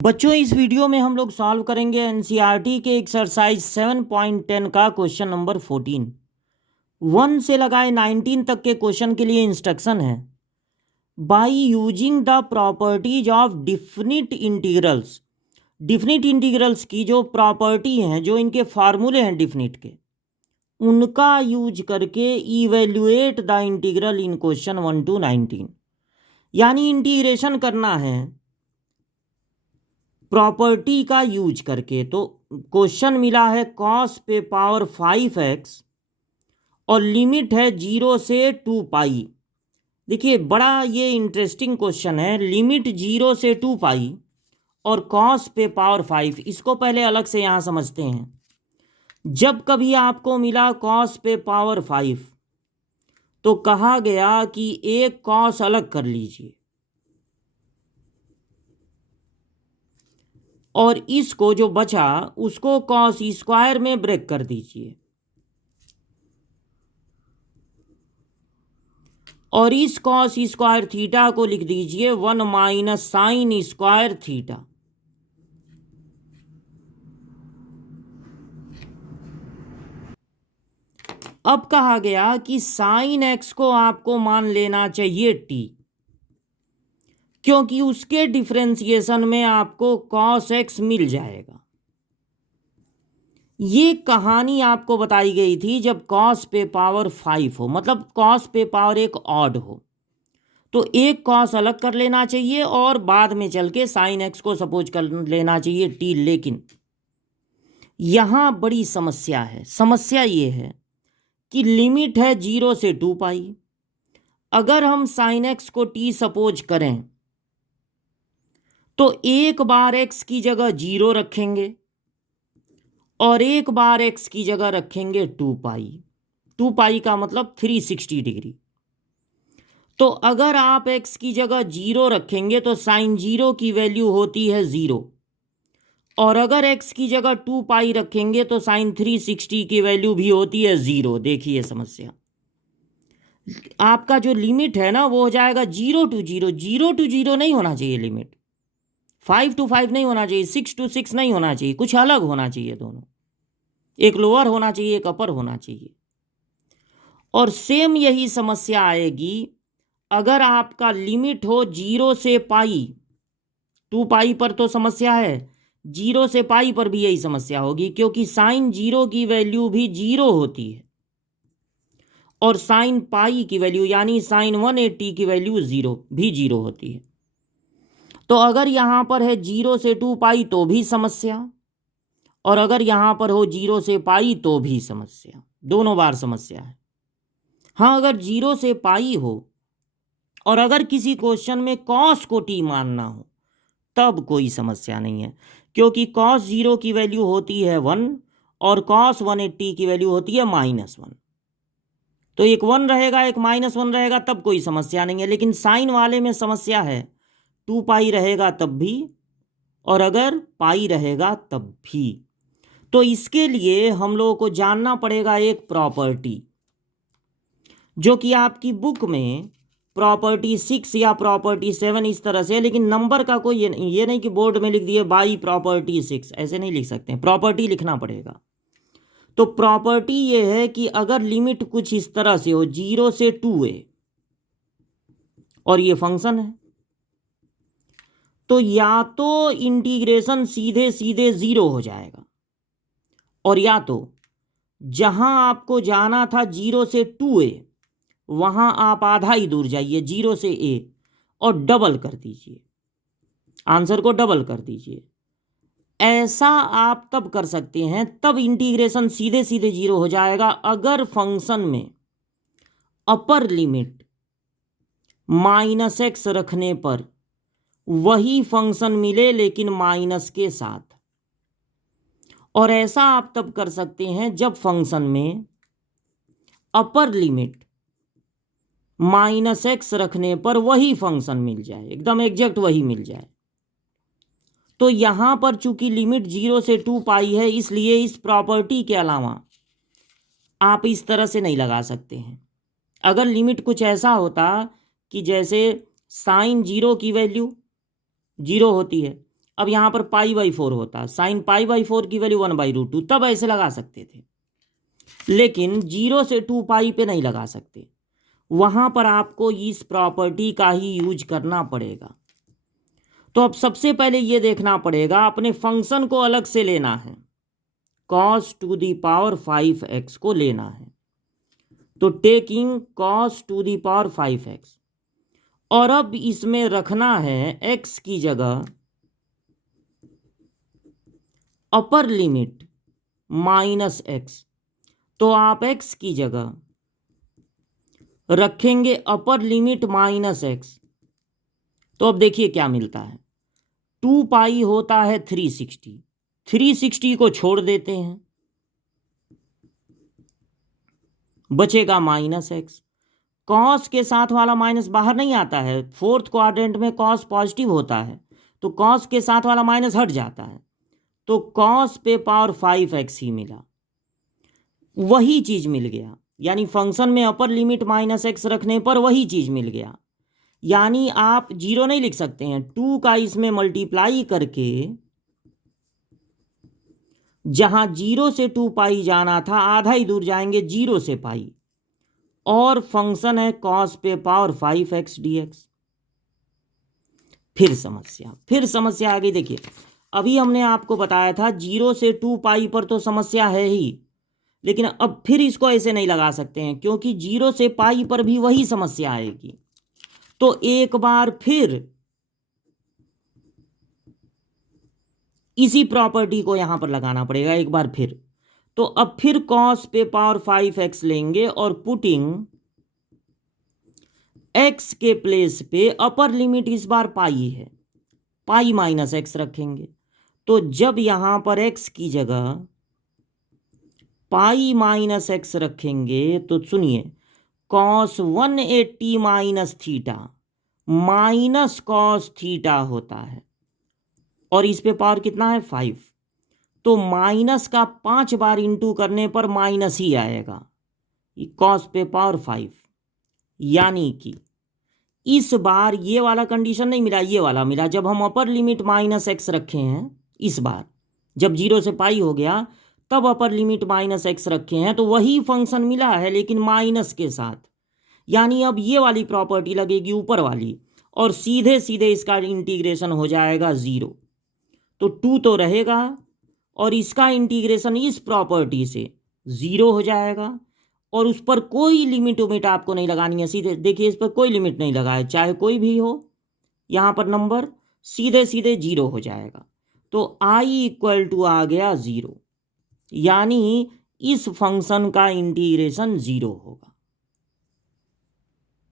बच्चों, इस वीडियो में हम लोग सॉल्व करेंगे एनसीईआरटी के एक्सरसाइज 7.10 का क्वेश्चन नंबर 14। 1 से लगाए 19 तक के क्वेश्चन के लिए इंस्ट्रक्शन है। By using the properties of definite integrals, definite integrals की जो प्रॉपर्टी हैं, जो इनके फार्मूले हैं डिफिनिट के, उनका यूज करके evaluate the integral in question 1 to 19। यानी इंटीग्रेशन करना है प्रॉपर्टी का यूज करके। तो क्वेश्चन मिला है cos पे पावर 5x और लिमिट है 0 से 2 पाई। देखिए, बड़ा ये इंटरेस्टिंग क्वेश्चन है। लिमिट 0 से 2 पाई और cos पे पावर 5, इसको पहले अलग से यहाँ समझते हैं। जब कभी आपको मिला cos पे पावर 5 तो कहा गया कि एक cos अलग कर लीजिए और इसको जो बचा उसको cos स्क्वायर में ब्रेक कर दीजिए और इस cos स्क्वायर थीटा को लिख दीजिए 1 माइनस साइन स्क्वायर थीटा। अब कहा गया कि साइन एक्स को आपको मान लेना चाहिए t, क्योंकि उसके डिफरेंशिएशन में आपको cos x मिल जाएगा। ये कहानी आपको बताई गई थी जब cos पे पावर 5 हो, मतलब cos पे पावर एक ऑड हो, तो एक cos अलग कर लेना चाहिए और बाद में चल के साइन एक्स को सपोज कर लेना चाहिए t। लेकिन यहां बड़ी समस्या है। समस्या ये है कि लिमिट है 0 से 2 पाई। अगर हम साइन एक्स को t सपोज करें तो एक बार x की जगह 0 रखेंगे और एक बार x की जगह रखेंगे 2 पाई। 2 पाई का मतलब 360 डिग्री। तो अगर आप x की जगह 0 रखेंगे तो साइन 0 की वैल्यू होती है 0, और अगर x की जगह 2 पाई रखेंगे तो साइन 360 की वैल्यू भी होती है 0। देखिए समस्या, आपका जो लिमिट है ना वो हो जाएगा 0 to 0। 0 to 0 नहीं होना चाहिए लिमिट, 5 to 5 नहीं होना चाहिए, 6 to 6 नहीं होना चाहिए, कुछ अलग होना चाहिए। दोनों, एक लोअर होना चाहिए, एक अपर होना चाहिए। और सेम यही समस्या आएगी अगर आपका लिमिट हो 0 से पाई। 2 पाई पर तो समस्या है, 0 से पाई पर भी यही समस्या होगी, क्योंकि साइन 0 की वैल्यू भी 0 होती है और साइन पाई की वैल्यू यानी साइन 180 की वैल्यू 0 भी 0 होती है। तो अगर यहां पर है 0 से 2 पाई तो भी समस्या, और अगर यहां पर हो 0 से पाई तो भी समस्या। दोनों बार समस्या है। हाँ, अगर 0 से पाई हो और अगर किसी क्वेश्चन में cos को t मानना हो तब कोई समस्या नहीं है, क्योंकि cos 0 की वैल्यू होती है 1 और cos 180 की वैल्यू होती है -1। तो एक 1 रहेगा, एक -1 रहेगा, तब कोई समस्या नहीं है। लेकिन साइन वाले में समस्या है, 2 पाई रहेगा तब भी और अगर पाई रहेगा तब भी। तो इसके लिए हम लोगों को जानना पड़ेगा एक प्रॉपर्टी, जो कि आपकी बुक में प्रॉपर्टी 6 या प्रॉपर्टी 7 इस तरह से है, लेकिन नंबर का कोई ये नहीं कि बोर्ड में लिख दिए बाई प्रॉपर्टी 6, ऐसे नहीं लिख सकते हैं, प्रॉपर्टी लिखना पड़ेगा। तो प्रॉपर्टी ये है कि अगर लिमिट कुछ इस तरह से हो 0 से 2a और ये फंक्शन है, तो या तो इंटीग्रेशन सीधे सीधे 0 हो जाएगा, और या तो जहां आपको जाना था 0 से 2a वहां आप आधा ही दूर जाइए 0 से a और डबल कर दीजिए, आंसर को डबल कर दीजिए। ऐसा आप तब कर सकते हैं, तब इंटीग्रेशन सीधे सीधे 0 हो जाएगा अगर फंक्शन में अपर लिमिट -x रखने पर वही फंक्शन मिले लेकिन माइनस के साथ। और ऐसा आप तब कर सकते हैं जब फंक्शन में अपर लिमिट -x रखने पर वही फंक्शन मिल जाए, एकदम एग्जैक्ट वही मिल जाए। तो यहां पर चूंकि लिमिट 0 से 2 पाई है, इसलिए इस प्रॉपर्टी के अलावा आप इस तरह से नहीं लगा सकते हैं। अगर लिमिट कुछ ऐसा होता कि जैसे साइन 0 की वैल्यू 0 होती है, अब यहाँ पर π/4 होता, साइन π/4 की वैल्यू 1/√2, तब ऐसे लगा सकते थे, लेकिन 0 से 2π पे नहीं लगा सकते, वहाँ पर आपको इस प्रॉपर्टी का ही यूज करना पड़ेगा। तो अब सबसे पहले ये देखना पड़ेगा, अपने फंक्शन को अलग से लेना है, cos to the power 5x को लेना है, तो taking cos to the power 5x, और अब इसमें रखना है x की जगह अपर लिमिट -x, तो आप x की जगह रखेंगे अपर लिमिट -x, तो अब देखिए क्या मिलता है, 2π होता है 360 को छोड़ देते हैं, बचेगा -x, कॉस के साथ वाला माइनस बाहर नहीं आता है, फोर्थ क्वाड्रेंट में कॉस पॉजिटिव होता है, तो कॉस के साथ वाला माइनस हट जाता है, तो कॉस पे पावर 5x ही मिला, वही चीज मिल गया, यानी फंक्शन में अपर लिमिट -x रखने पर वही चीज मिल गया। यानी आप 0 नहीं लिख सकते हैं, 2 का इसमें मल्टीप्लाई करके जहां 0 से 2π जाना था आधा ही दूर जाएंगे 0 से π, और फंक्शन है cos पे पावर 5x dx। फिर समस्या आ गई। देखिए अभी हमने आपको बताया था 0 से 2π पर तो समस्या है ही, लेकिन अब फिर इसको ऐसे नहीं लगा सकते हैं, क्योंकि 0 से π पर भी वही समस्या आएगी। तो एक बार फिर इसी प्रॉपर्टी को यहां पर लगाना पड़ेगा एक बार फिर। तो अब फिर cos पे पावर 5x लेंगे और पुटिंग x के प्लेस पे अपर लिमिट इस बार पाई है, π-x रखेंगे, तो जब यहां पर x की जगह π-x रखेंगे तो सुनिए cos 180 minus theta minus cos theta होता है, और इस पे पावर कितना है 5, तो माइनस का 5 बार इंटू करने पर माइनस ही आएगा, कॉस पे पावर 5। यानी कि इस बार ये वाला कंडीशन नहीं मिला, ये वाला मिला, जब हम अपर लिमिट -x रखे हैं, इस बार जब 0 से π हो गया तब अपर लिमिट -x रखे हैं, तो वही फंक्शन मिला है लेकिन माइनस के साथ। यानी अब ये वाली प्रॉपर्टी लगेगी ऊपर वाली, और सीधे सीधे इसका इंटीग्रेशन हो जाएगा 0, तो 2 तो रहेगा, और इसका इंटीग्रेशन इस प्रॉपर्टी से 0 हो जाएगा, और उस पर कोई लिमिट उमिट आपको नहीं लगानी है। सीधे देखिए इस पर कोई लिमिट नहीं लगाए, चाहे कोई भी हो, यहाँ पर नंबर सीधे सीधे 0 हो जाएगा, तो i = आ गया 0, यानी इस फंक्शन का इंटीग्रेशन 0 होगा।